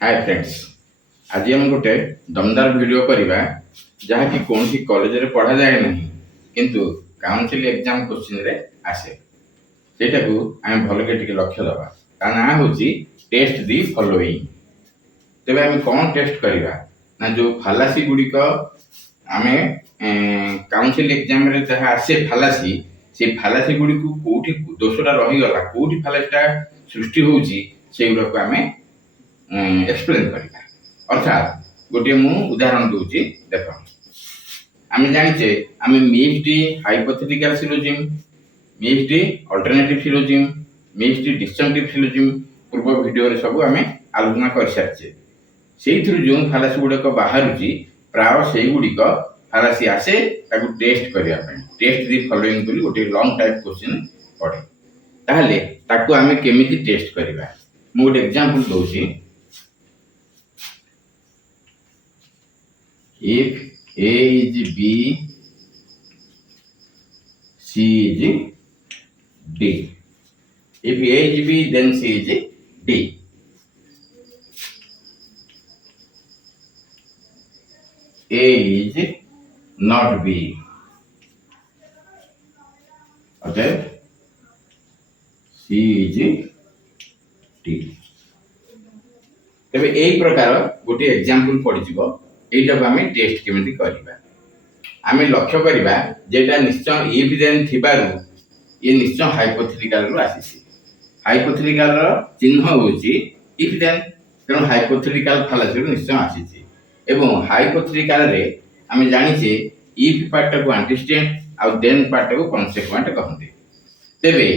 Hi friends, आज हम गोटे दमदार वीडियो करवा जहाँकि कौन सी कॉलेज रे पढ़ा जाए नहीं किंतु काउंसिल एग्जाम क्वेश्चन रे आसे सेटा को आम भल के टिके लक्ष्य दबा ता ना होची टेस्ट दी फॉलोइंग। तेबे हम कौन टेस्ट करवा ना जो फालासी गुडी को आमे काउंसिल एग्जाम रे जहाँ आसे फालासी से फालासी गुडी को कोठी दोषटा रही गला कोठी फालासीटा सृष्टि होची सेगुडा को आमे एक्सप्लेन करिबा। अर्थात गोटे मु उदाहरण दूची देख आमे जानिचे आमे mixed hypothetical syllogism mixed alternative syllogism mixed disjunctive syllogism पूर्व वीडियो रे सब आमे आलोचना कर सारचे। सेइथुर जो फालासी गुडे को बाहरुची प्राय सेई गुडी को फालासी आसे ताकू टेस्ट करिया पय टेस्ट दी फॉलोइंग बोली गोटे लॉन्ग टाइप क्वेश्चन पड़े ताहले ताकू आमे केमिति टेस्ट करिबा। मु गोटे example Dochi if A is B, C is D. If A is B, then C is D. A is not B. Okay. C is D. तबे एई प्रकार गोटे एग्जांपल पड़ी जिवो एटा को हमें टेस्ट केमिति करिबा। आमे लक्ष्य करिबा जेटा निश्चय इफ देन थिबारु ये निश्चय हाइपोथेटिकल रो आसीसी। हाइपोथेटिकल रो चिन्ह होची इफ देन कारण हाइपोथेटिकल फालासी रो निश्चय आसीसी एवं हाइपोथेटिकल रे आमे जानिचे इफ पार्ट को एंटीस्टेंट आ देन पार्ट को कॉन्सेक्वेंट कहंते। तेबे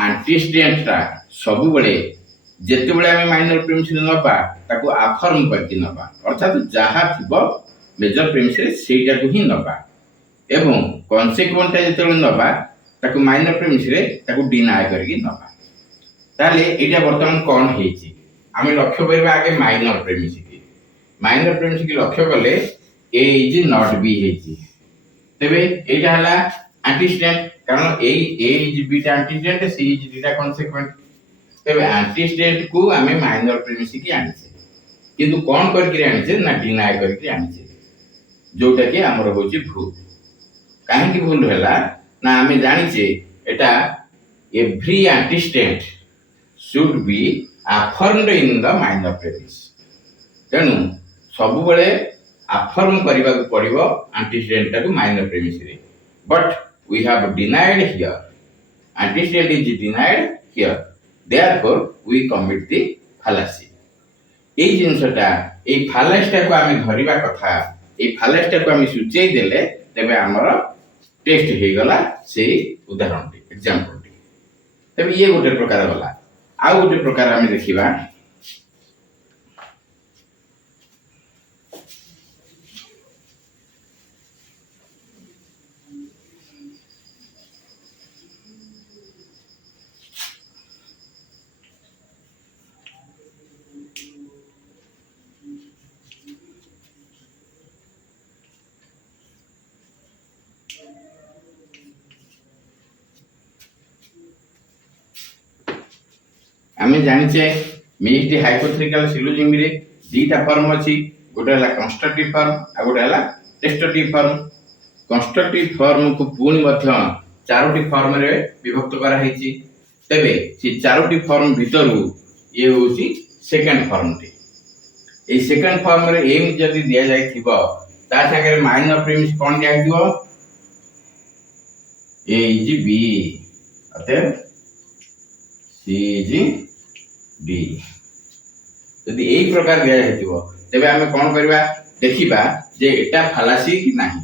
एंटीस्टेंट रा सब बेले जेते बेले आमे माइनर प्रीमिस रे नबा ताको अफर्म करके नबा अर्थात जहाँ थिबो मेजर प्रीमिस रे सेटा को ही नबा एवं कॉन्सेक्वेंट जेते बेले नबा ताको माइनर प्रीमिस रे ताको डिनाय करके नबा। ताले एटा वर्तमान कोन हेची आमे लक्ष्य करबा आगे माइनर प्रीमिस की लक्ष्य करले ए इज नॉट बी हेची। तबे एटा हला एंटीस्टेंट कारण ए इज बी टा एंटीस्टेंट सी इज डी टा कॉन्सेक्वेंट। तबे एंटीस्टेंट को आमे माइनर प्रीमिस की आनिसे किंतु कोन करके आनिसे ना डिनाय करके आनिसे जोटा कि हमर होची भूल। काहे कि भूल होला ना आमे जानिचे एटा every antecedent should be affirmed in the minor premise. तेनु सब बेले अफर्म करबा को पड़िबो एंटीस्टेंट को माइनर प्रीमिस रे but we have denied here antecedent is denied here therefore we commit the fallacy। এই জিনিসটা এই ফালাসটা को आमे धरिबा कथा এই ফালাসটা को आमे सुचेई देले तबे हमर टेस्ट हे गला से उदाहरण एग्जांपल तबे ये गोटे प्रकार गला। आ गोटे प्रकार आमे देखिबा आमे जानिचे मिक्स्ड हाइपोथेटिकल सिलोजिज्म रे दीटा फॉर्म अछि गोटे हला कंस्ट्रक्टिव फॉर्म आ गोटे हला टेस्टेटिव फॉर्म। कंस्ट्रक्टिव फॉर्म को पूर्ण मध्य चारोटी फॉर्म रे विभक्त करा हेछि। तबे से चारोटी फॉर्म भितरु ये होछि सेकंड फॉर्म टी। ए सेकंड फॉर्म रे एम जदी दिया जाय थिबो ता संगे माइनर प्रीमिस कोन दिया थिबो ए इज बी अतः सी इज डी। यदि एई प्रकार दिया हेतिबो तबे हमें कोन करबा देखिबा जे एटा फालासी कि नाही।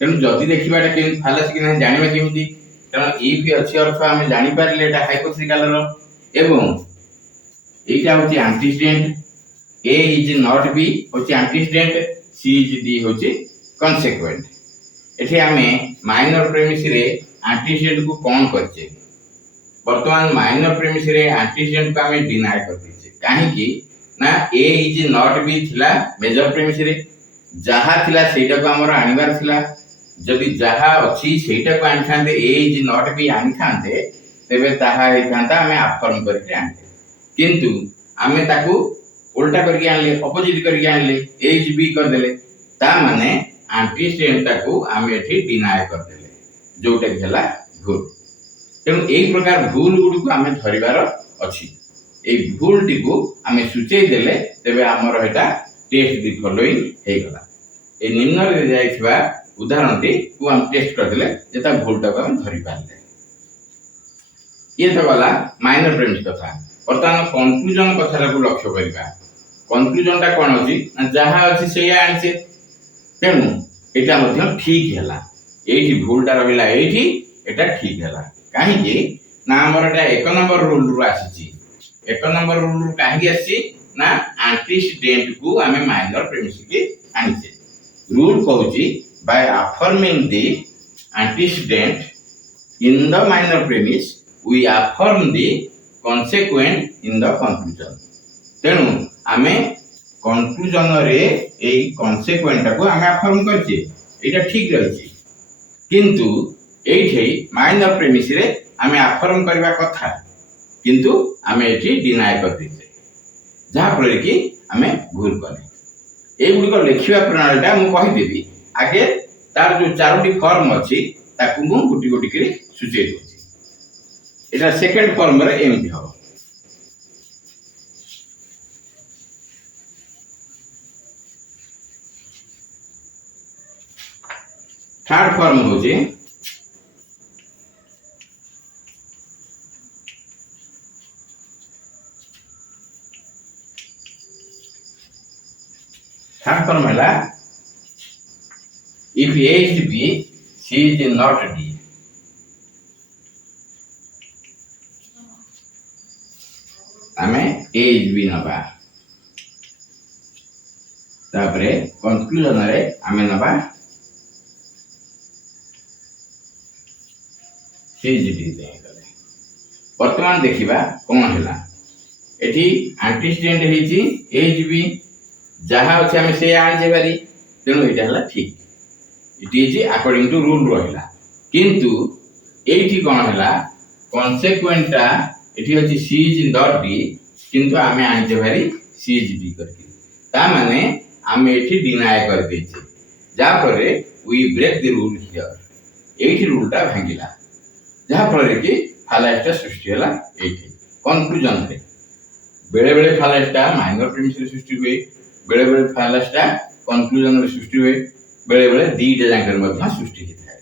तेनु जदी देखिबा एटा के फालासी कि नाही जानिबा केमिति कारण इफ अछि अर्थ हमें जानि पारले एटा हाइपोथेटिकल रो एवं एटा होची एंटीस्टेंट ए इज नॉट बी होची एंटीस्टेंट सी इज डी होची कॉन्सेक्वेंट। एठी हमें माइनर प्रीमिस रे एंटीस्टेंट को कोन करचे वर्तमान माइनर प्रीमिस रे एंटीस्टेंट को हमें डिनाय कर दिसे काहे कि ना ए इज नॉट बी थिला मेजर प्रीमिस रे जहा थिला सेटा को हमर आनिबार थिला जदी जहा अछि सेटा को आनथांते ए इज नॉट बी आनथांते तेबे ताहा हेथांता हमें अफर्म करके आनते किंतु हमें ताकू उल्टा करके आनले अपोजिट करके आनले एज बी कर देले ता माने एंटीस्टेंट को आम एठी डिनाय कर देले जोटा कि हला भूल। तेणु एई प्रकार भूल गुडी को आमे धरिबार अछि। ए भूल टी को आमे सूचै देले तेबे हमर हेटा टेस्ट दी फॉलोइंग हे गला। ए निम्न रे जायथिबा उदाहरण टी को हम टेस्ट कर देले जेता भूल टा को हम धरि पाले। ये तो गला माइनर प्रेमिस कथा। वर्तमान कंक्लूजन कथा को लक्ष्य करिबा। कंक्लूजन टा कोन अछि ना जहा अछि सेया आनसे तेणु एटा मध्य ठीक हैला एठी भूलटा रहिला एठी एटा ठीक हैला काहे कि ना हमर एटा एक नंबर रूल रु आसीची। एक नंबर रूल रु काहे आसी ना एंटीसीडेंट को हमें माइनर प्रेमिस के आनिसे। रूल कहूची by affirming the antecedent in the minor premise we affirm the consequent in the conclusion। तेणु आमे conclusion रे एई consequent को आमे अफर्म करछे एटा ठीक रहछि किंतु एठी माइनर प्रेमिस रे आमे अफर्म करबा कथा किंतु आमे एठी डिनाय कर दिसे जहा पर कि आमे भूल कले। ए गुडी को लेखिबा प्रणालीटा मु कहि देबी आगे तार जो चारोटी फॉर्म अछि ताकू मु गुटी गुटी करी सुचै दउछि। एटा सेकंड फॉर्म रे एमती हो। थर्ड फॉर्म होची थर्ड फॉर्म हैला if A is B C is not D। आमे A is B नबा तापरे कंक्लूजन रे आमे नबा सीजीडी दे गले। वर्तमान देखिबा कोन हैला एठी एंटीसीडेंट हेची एज बी जहा अछि हम से आन जे बारी तेनु एटा हला ठीक it is according to rule रहिला किंतु एठी कोन हैला कॉन्सिक्वेंटा एठी अछि सी इज नॉट डी किंतु आमे आन जे बारी सी इज डी करके ता माने आमे एठी डिनाय कर देछे जा परे we break the rule here एठी रूलटा भांगिला जहा फल कि फालाइस्टा सृष्टि होला एठी कंक्लूजन रे बेले बेले फालाइस्टा माइनर प्रेमिस रे सृष्टि हुए बेले बेले फालाइस्टा कंक्लूजन रे सृष्टि हुए बेले बेले दीटा जांकर मध्ये सृष्टि हिथाय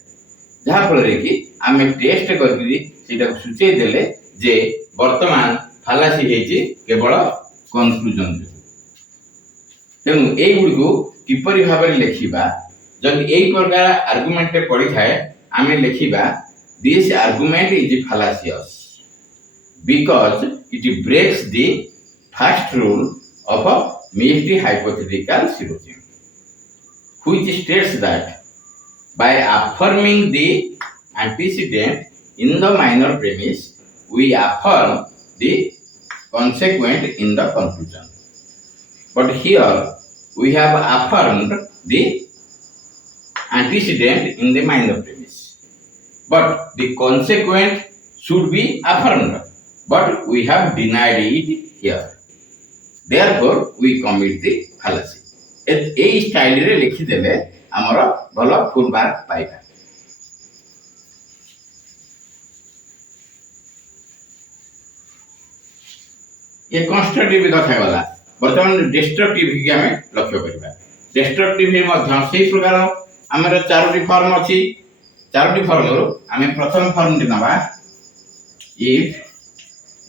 जहा फल कि आमे टेस्ट करकि सेटा को सूचै देले जे वर्तमान फालासी हेची केवल कंक्लूजन रे। तेनु एई गुडी को किपरि भाबरे लेखिबा जदि एई प्रकार आर्गुमेंट रे पड़ी थाए आमे लेखिबा this argument is fallacious because it breaks the first rule of a mixed hypothetical syllogism which states that by affirming the antecedent in the minor premise we affirm the consequent in the conclusion, but here we have affirmed the antecedent in the minor premise but the consequent should be affirmed but we have denied it here, therefore we commit the fallacy। A style रे लिखि देले हमर भलो full mark पाइबा। ये constructive कथा गला वर्तमान डिस्ट्रक्टिव के हमें लक्ष्य करबा। डिस्ट्रक्टिव में मध्य सेही प्रकार हमर चारोटी फॉर्म अछि चारोटी फॉर्म रो हमें प्रथम फॉर्म दे नबा if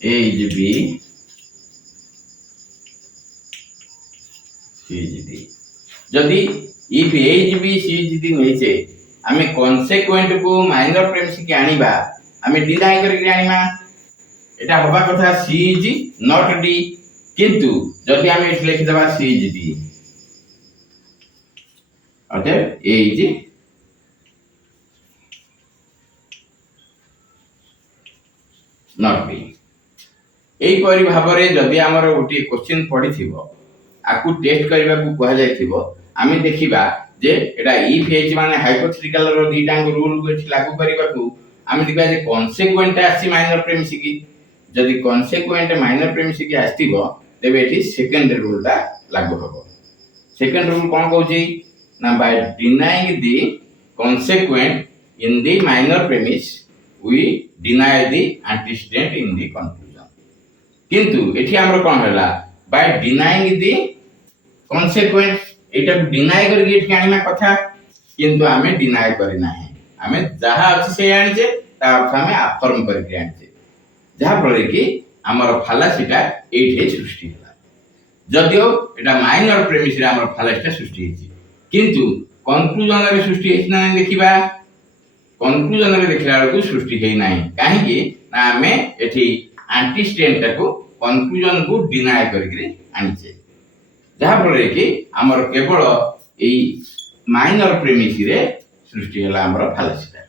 A is B C is D जदि if A is B C is D नै छै हमें consequent को माइनर प्रेमिस के आनिबा हमें डिनाय करके आनिबा एटा होबा कथा C is not D किंतु जदि हमें लिखि देबा C is D अतः A is not D। एई परि भाबरे जदि हमर गोटी क्वेश्चन पड़ी थिबो आकु टेस्ट करबा को कहा जाय थिबो आमे देखिबा जे एटा इफ एज माने हाइपोथेटिकल रो दीटा रूल को लागू करबा को आमे देखबा जे कॉन्सिक्वेंट आसी माइनर प्रेमिस की जदि कॉन्सिक्वेंट माइनर प्रेमिस की आस्तिबो तेबे एठी सेकंड रूल टा लागू हबो। सेकंड रूल कोन कहूची ना by denying the consequent in the minor premise we deny the antecedent in the conclusion। किंतु एठी हमर कोन होला bye denying the consequent Etah deny करके एठी आनिना कथा किंतु आमे डिनाय करि नाही आमे जहा अछि से आनिजे ता अर्थ आमे अफर्म करके आनिजे जहा फल कि हमर फालासीटा एठी सृष्टि होला जदियो एटा माइनर प्रेमिस रे हमर फालासीटा सृष्टि हेछि किंतु कंक्लूजन रे सृष्टि हेछि ना देखिबा कंक्लूजन रे देखला को सृष्टि हेइ नाही काहे कि ना आमे एठी एंटीस्टेंट को कंक्लूजन को डिनाय करके आनिजे जहा फल कि हमर केवल एई माइनर प्रेमिस रे सृष्टि होला हमर फालासीटा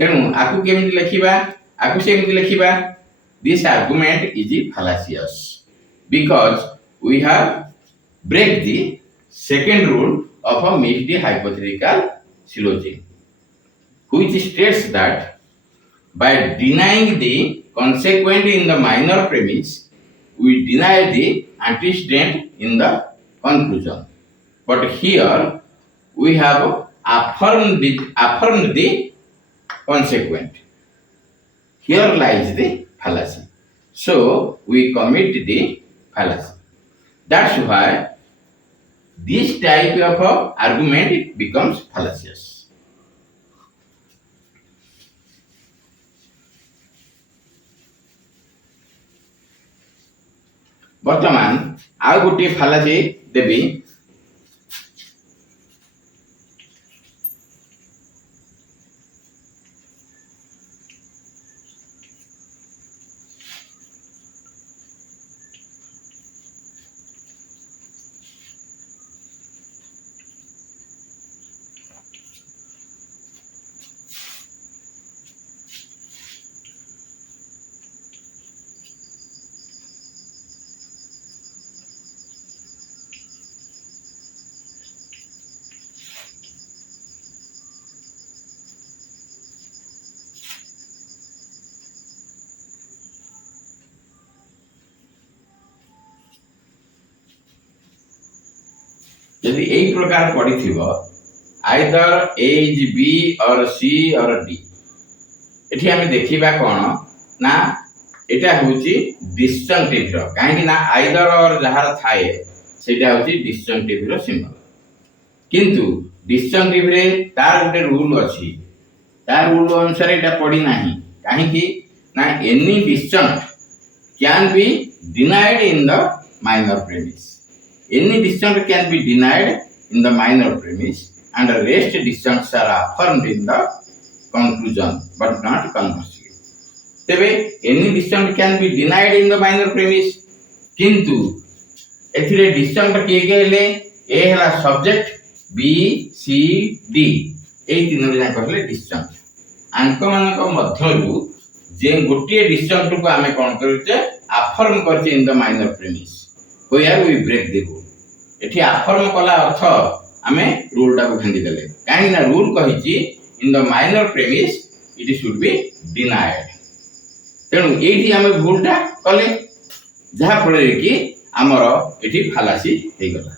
तेनु आकु केमिति लिखिबा आकु सेमिति लिखिबा this argument is fallacious because we have break the second rule of a mixed hypothetical syllogism which states that by denying the consequent in the minor premise we deny the antecedent in the conclusion but here we have affirmed the consequent here lies the fallacy so we commit the fallacy that's why this type of argument becomes fallacious वर्तमान आ गोटे फालासी देबी यदि एई प्रकार पड़ी थिबो either A is B और सी और D एठी हमें देखिबा कोन ना एटा होची डिस्जंक्टिव रो काहे कि ना आइदर और जहार थाए सेटा होची डिस्जंक्टिव रो सिंबल किंतु डिस्जंक्टिव रे तार गोटे रूल अछि तार रूल अनुसार एटा पड़ी नाही काहे कि ना any disjunct can be denied in the minor premise any disjunct can be denied in the minor premise and the rest disjuncts are affirmed in the conclusion but not conversely tebe any disjunct can be denied in the minor premise kintu एथिरे disjunct के गेले ए हला subject B C D A तीन रे जाक कहले disjunct अंक मानक मध्यरु जे गोटिए disjunct को आमे कोन करचे affirm करचे in the minor premise where we break the rule एठी affirm कला अर्थ आमे रूल टा को भांगी देले काहे ना रूल कहिची in the minor premise it should be denied तेनु एठी आमे भूलटा कले जहा फल कि हमर एठी फालासी हे गला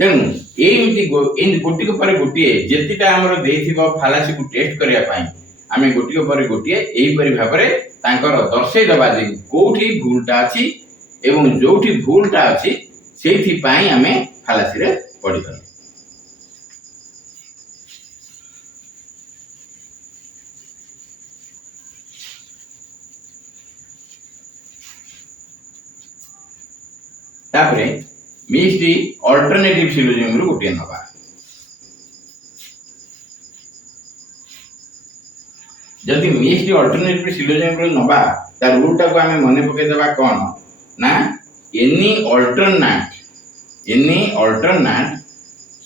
तेनु एमिति इन गोटी को पर गोटिए जेतिटा हमर देथिबो फालासी को टेस्ट करिया पाई आमे गोटी को पर गोटिए एही परि भाबरे तांकर दर्शै दबा जे कोठी भूलटा अछि एवं जोठी भूलटा अछि सेथि पाई हमें फालासी रे पड़ी गले तापरे मिक्स्ड अल्टरनेटिव सिलोजिज्म रो गोटे नबा जदि मिक्स्ड अल्टरनेटिव सिलोजिज्म रो नबा ता रूल टा को हमें मने पके देबा कोन ना any alternate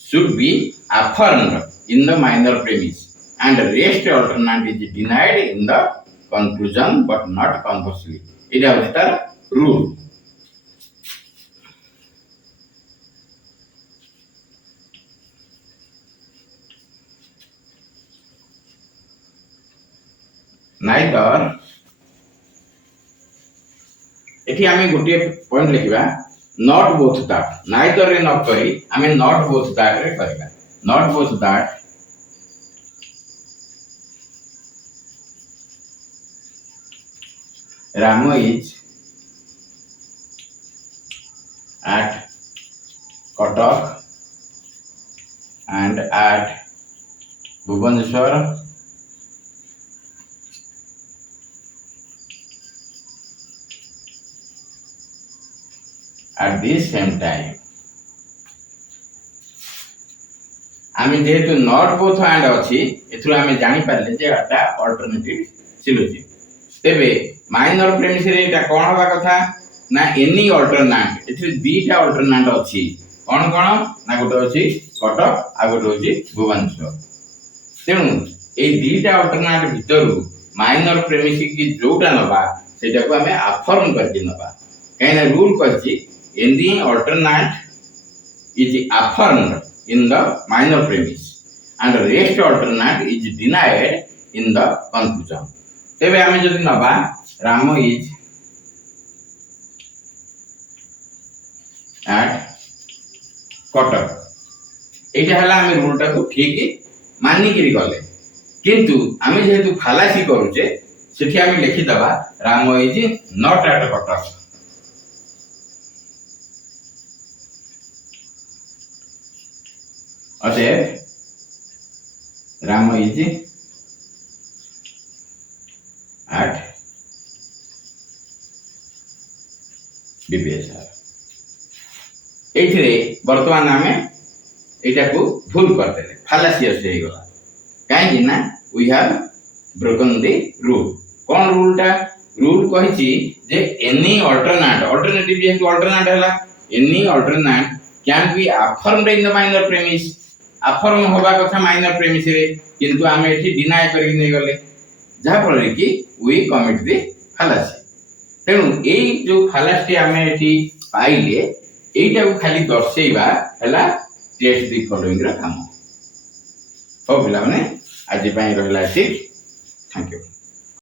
should be affirmed in the minor premise and the rest alternate is denied in the conclusion but not conversely it is the rule neither एठी आमे गोटे पॉइंट लिखिबा नॉट बोथ दैट नाइदर रे न करी आमे not both that रे करबा not both that Ramo is at Kotak and at Bhubaneswar at the same time. आमे जेहेतु नॉट बोथ एंड अछि एथु आमे जानि पारले जे एटा अल्टरनेटिव सिलोजिज्म तेबे माइनर प्रेमिस रे एटा कोन होबा कथा ना एनी अल्टरनेट एथि दुईटा अल्टरनेट अछि कोन कोन ना गोटे अछि कटक आ गोटे अछि भुवनेश्वर तेनु ए दुईटा अल्टरनेट भितरु माइनर प्रेमिस की जोटा नबा सेटा को हमें अफर्म करके नबा काइना रूल कहछि any alternate is affirmed in the minor premise and the rest alternate is denied in the conclusion. तेबे हमें जदि नबा राम is at कटक एटा हला हमें रूल टा को ठीक मानि करी गले किंतु हमें जेहेतु फालासी करूचे सेठी हमें लिखि दबा Ram is not at Cuttack अतः राम is at BPSR एथिरे वर्तमान हमें एटा को भूल कर देले फालासियस हे गला काहे कि ना we have broken the rule कोन रूल कहिछि जे एनी अल्टरनेटिव जेहेतु अल्टरनेट हला any alternate can be affirmed in the minor premise affirm होबा कथा माइनर प्रेमिस रे किंतु आमे एठी डिनाय करि नै गले जहा फल रे कि वी कमिट द फालासी तेनु एई जो फालासी आमे एठी पाइले एइटा को खाली दर्शेइबा हला टेस्ट द फॉलोइंग रा काम हो बिला माने आज पई रहला ठीक थैंक यू।